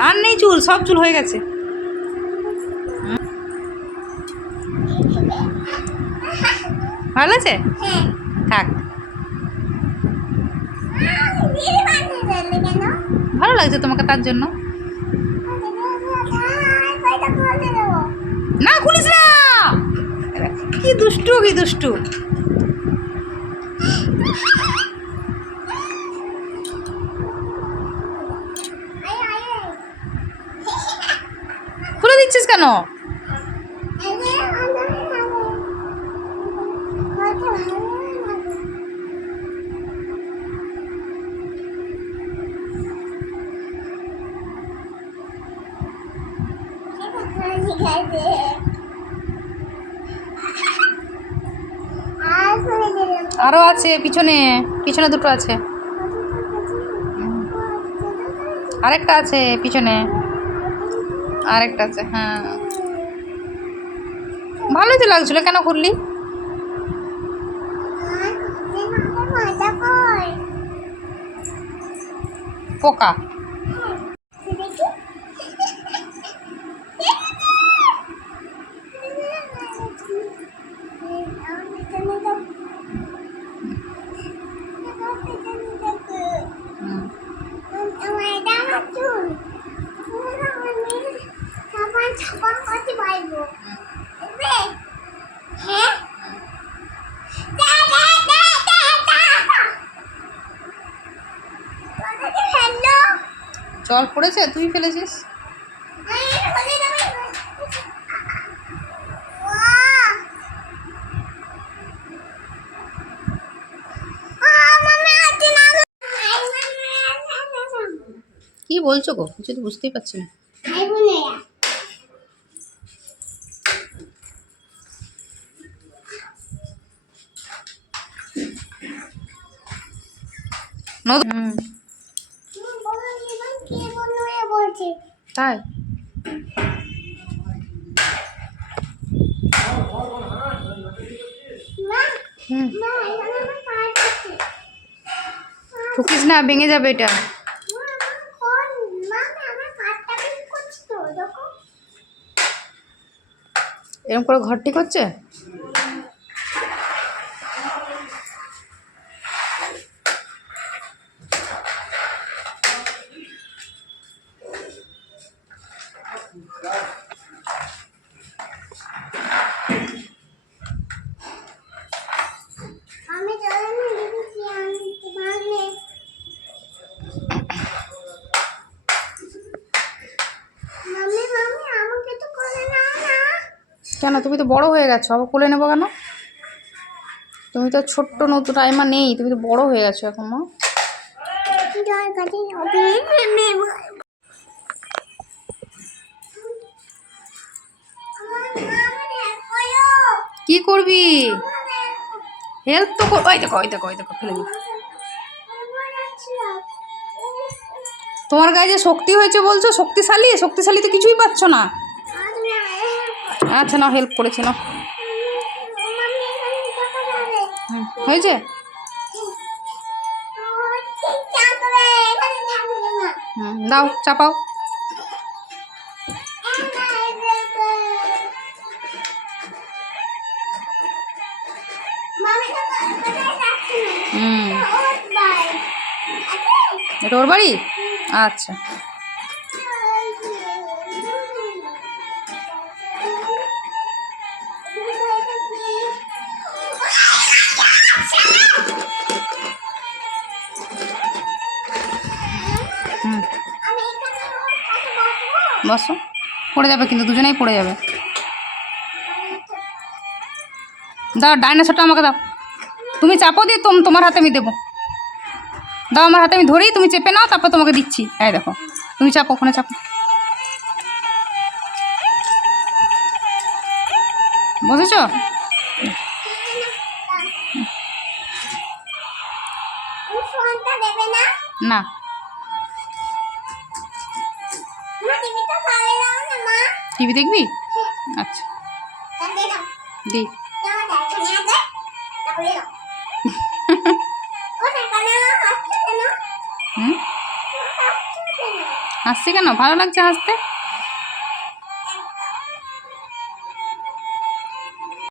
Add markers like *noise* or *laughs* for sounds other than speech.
আর নেই চুল সব চুল হয়ে গেছে। ভালো আছে? হ্যাঁ। থাক। ভালো লাগছে তোমাকে তার জন্য। না খুলিস না! কি দুষ্টু কি দুষ্টু। কেন? আরে আছে পিছনে পিছনে দুটো আছে। আরেকটা আছে পিছনে। আরেকটা আছে হ্যাঁ। ভালোই তো লাগছিল কেন করলি? পোকা দেখি হুম। আমার এটা আমার চুল আমি সাবান সাবান করতে পারব দেখবে হ্যাঁ দা দা দা দা দা কোথায় ফেলল জল পড়েছে? তুই ফেলেছিস? কি বলছো গো? কিছু তো বুঝতেই পারছি না। হুম, বলছে। তাই? ঠুকিস না ভেঙে যাবে এটা। এরকম করে ঘর ঠিক কেন? তুমি তো বড় হয়ে গেছো। আবার কোলে নেব কেন? তুমি তো ছোট্ট নতুন টাইমা নেই, তুমি তো বড় হয়ে গেছো এখন, মা। কি করবি? হেল্প তো কর দেখো, ওই দেখো ওই দেখো, ফেলে তোমার গায়ে যে শক্তি হয়েছে বলছো? শক্তিশালী? শক্তিশালী তো কিছুই পাচ্ছ না। আচ্ছা না হেল্প করেছে না হয়েছে? দাও চাপাও। হুম। এটা ওর বাড়ি? আচ্ছা। বসো। পড়ে যাবে কিন্তু, দুজনেই পড়ে যাবে। দাও, ডাইনোসরটা আমাকে দাও। তুমি চাপো দিয়ে তোম তোমার হাতে আমি দেবো। দাও, আমার হাতে আমি ধরি তুমি চেপে নাও, তারপর তোমাকে দিচ্ছি। এই দেখো, তুমি চাপো, ওখানে চাপো। বুঝেছ? হাসছে টিভি দেখবি? *laughs* হাসছে কেন? হাসছি কেন? ভালো লাগছে হাসতে?